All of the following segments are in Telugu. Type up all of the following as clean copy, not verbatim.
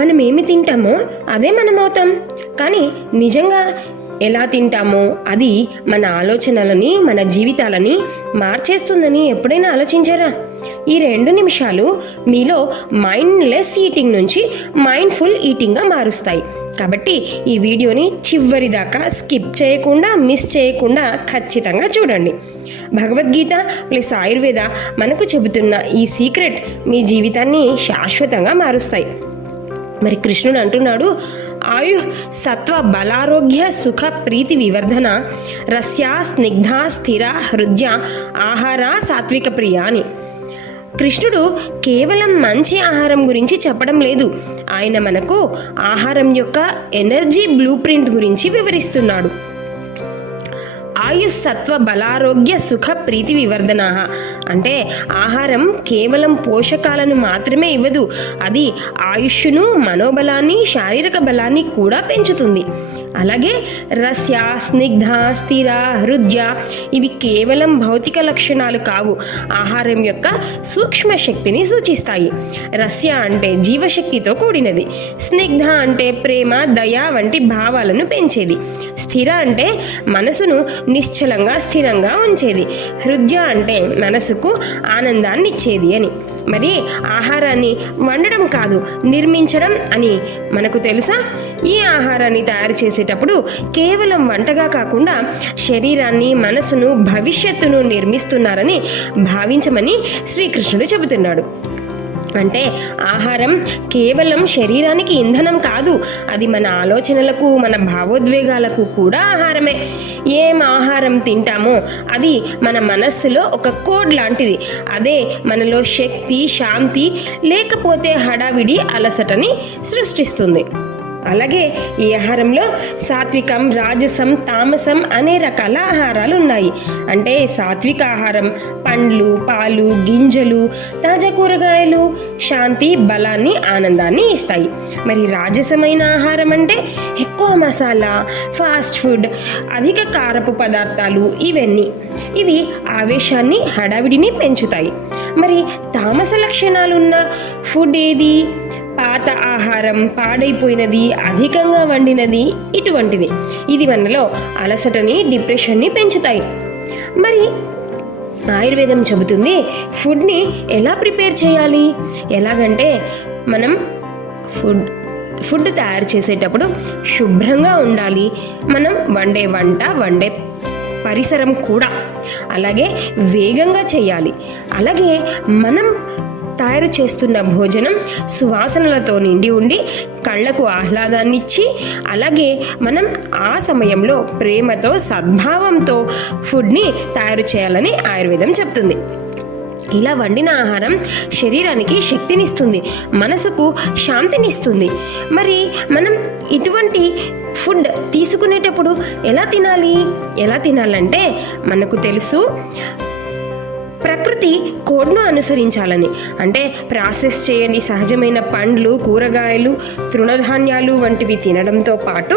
మనం ఏమి తింటామో అదే మనం అవుతాం. కానీ నిజంగా ఎలా తింటామో అది మన ఆలోచనలని, మన జీవితాలని మార్చేస్తుందని ఎప్పుడైనా ఆలోచించారా? ఈ 2 నిమిషాలు మీలో మైండ్లెస్ ఈటింగ్ నుంచి మైండ్ఫుల్ ఈటింగ్గా మారుస్తాయి. కాబట్టి ఈ వీడియోని చివరి దాకా స్కిప్ చేయకుండా, మిస్ చేయకుండా ఖచ్చితంగా చూడండి. భగవద్గీత ప్లస్ ఆయుర్వేద మనకు చెబుతున్న ఈ సీక్రెట్ మీ జీవితాన్ని శాశ్వతంగా మారుస్తాయి. మరి కృష్ణుడు అంటున్నాడు, ఆయు సత్వ బలారోగ్య సుఖ ప్రీతి వివర్ధన రస్యా స్నిగ్ధ స్థిర హృదయ ఆహార సాత్విక ప్రియ అని. కృష్ణుడు కేవలం మంచి ఆహారం గురించి చెప్పడం లేదు, ఆయన మనకు ఆహారం యొక్క ఎనర్జీ బ్లూ ప్రింట్ గురించి వివరిస్తున్నాడు. ఆయుస్సత్వ బలారోగ్య సుఖ ప్రీతి వివర్ధన అంటే ఆహారం కేవలం పోషకాలను మాత్రమే ఇవ్వదు, అది ఆయుష్ను, మనోబలాన్ని, శారీరక బలాన్ని కూడా పెంచుతుంది. అలాగే రస్య, స్నిగ్ధ, స్థిర, హృదయ ఇవి కేవలం భౌతిక లక్షణాలు కావు, ఆహారం యొక్క సూక్ష్మ శక్తిని సూచిస్తాయి. రస్య అంటే జీవశక్తితో కూడినది, స్నిగ్ధ అంటే ప్రేమ, దయ వంటి భావాలను పెంచేది, స్థిర అంటే మనసును నిశ్చలంగా స్థిరంగా ఉంచేది, హృదయ అంటే మనసుకు ఆనందాన్ని ఇచ్చేది అని. మరి ఆహారాన్ని వండడం కాదు, నిర్మించడం అని మనకు తెలుసా? ఈ ఆహారాన్ని తయారు చేసేటప్పుడు కేవలం వంటగా కాకుండా శరీరాన్ని, మనసును, భవిష్యత్తును నిర్మిస్తున్నారని భావించమని శ్రీకృష్ణుడు చెబుతున్నాడు. అంటే ఆహారం కేవలం శరీరానికి ఇంధనం కాదు, అది మన ఆలోచనలకు, మన భావోద్వేగాలకు కూడా ఆహారమే. ఏం ఆహారం తింటామో అది మన మనస్సులో ఒక కోడ్ లాంటిది, అదే మనలో శక్తి, శాంతి లేకపోతే హడావిడి, అలసటని సృష్టిస్తుంది. అలాగే ఈ ఆహారంలో సాత్వికం, రాజసం, తామసం అనే రకాల ఆహారాలు ఉన్నాయి. అంటే సాత్విక ఆహారం పండ్లు, పాలు, గింజలు, తాజా కూరగాయలు శాంతి, బలాన్ని, ఆనందాన్ని ఇస్తాయి. మరి రాజసమైన ఆహారం అంటే ఎక్కువ మసాలా, ఫాస్ట్ ఫుడ్, అధిక కారపు పదార్థాలు ఇవి ఆవేశాన్ని, హడావిడిని పెంచుతాయి. మరి తామస లక్షణాలున్న ఫుడ్ ఏది? పాత ఆహారం, పాడైపోయినది, అధికంగా వండినది, ఇటువంటిది. ఇది మనలో అలసటని, డిప్రెషన్ని పెంచుతాయి. మరి ఆయుర్వేదం చెబుతుంది ఫుడ్ని ఎలా ప్రిపేర్ చేయాలి. ఎలాగంటే మనం ఫుడ్ తయారు చేసేటప్పుడు శుభ్రంగా ఉండాలి, మనం వండే పరిసరం కూడా అలాగే వేగంగా చేయాలి. అలాగే మనం తయారు చేస్తున్న భోజనం సువాసనలతో నిండి ఉండి కళ్ళకు ఆహ్లాదాన్ని ఇచ్చి, అలాగే మనం ఆ సమయంలో ప్రేమతో, సద్భావంతో ఫుడ్ని తయారు చేయాలని ఆయుర్వేదం చెప్తుంది. ఇలా వండిన ఆహారం శరీరానికి శక్తినిస్తుంది, మనసుకు శాంతినిస్తుంది. మరి మనం ఇటువంటి ఫుడ్ తీసుకునేటప్పుడు ఎలా తినాలంటే మనకు తెలుసు, ప్రకృతి కోడ్ను అనుసరించాలని. అంటే ప్రాసెస్ చేయని సహజమైన పండ్లు, కూరగాయలు, తృణధాన్యాలు వంటివి తినడంతో పాటు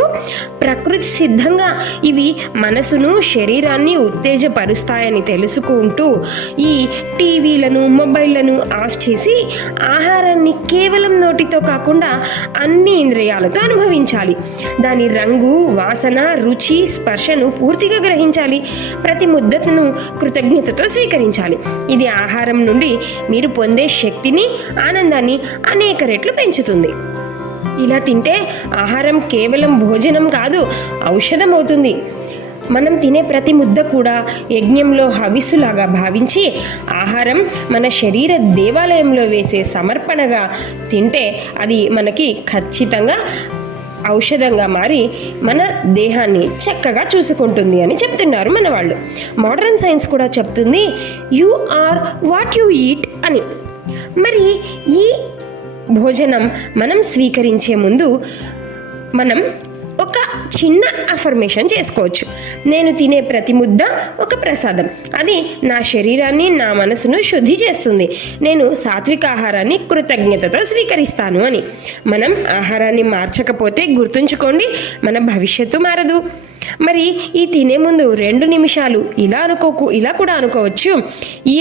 ప్రకృతి సిద్ధంగా ఇవి మనసును, శరీరాన్ని ఉత్తేజపరుస్తాయని తెలుసుకుంటూ ఈ టీవీలను, మొబైళ్లను ఆఫ్ చేసి ఆహారాన్ని కేవలం నోటితో కాకుండా అన్ని ఇంద్రియాలతో అనుభవించాలి. దాని రంగు, వాసన, రుచి, స్పర్శను పూర్తిగా గ్రహించాలి. ప్రతి ముద్దను కృతజ్ఞతతో స్వీకరించాలి. ఇది ఆహారం నుండి మీరు పొందే శక్తిని, ఆనందాన్ని అనేక రెట్లు పెంచుతుంది. ఇలా తింటే ఆహారం కేవలం భోజనం కాదు, ఔషధం అవుతుంది. మనం తినే ప్రతి ముద్ద కూడా యజ్ఞంలో హవిస్సులాగా భావించి, ఆహారం మన శరీర దేవాలయంలో వేసే సమర్పణగా తింటే అది మనకి ఖచ్చితంగా ఔషధంగా మారి మన దేహాన్ని చక్కగా చూసుకుంటుంది అని చెప్తున్నారు మన వాళ్ళు. మోడర్న్ సైన్స్ కూడా చెప్తుంది you are what you eat అని. మరి ఈ భోజనం మనం స్వీకరించే ముందు మనం ఒక చిన్న అఫర్మేషన్ చేసుకోవచ్చు. నేను తినే ప్రతి ముద్ద ఒక ప్రసాదం, అది నా శరీరాన్ని, నా మనసును శుద్ధి చేస్తుంది. నేను సాత్విక ఆహారాన్ని కృతజ్ఞతతో స్వీకరిస్తాను అని. మనం ఆహారాన్ని మార్చకపోతే గుర్తుంచుకోండి, మన భవిష్యత్తు మారదు. మరి ఈ తినే ముందు 2 నిమిషాలు ఇలా కూడా అనుకోవచ్చు, ఈ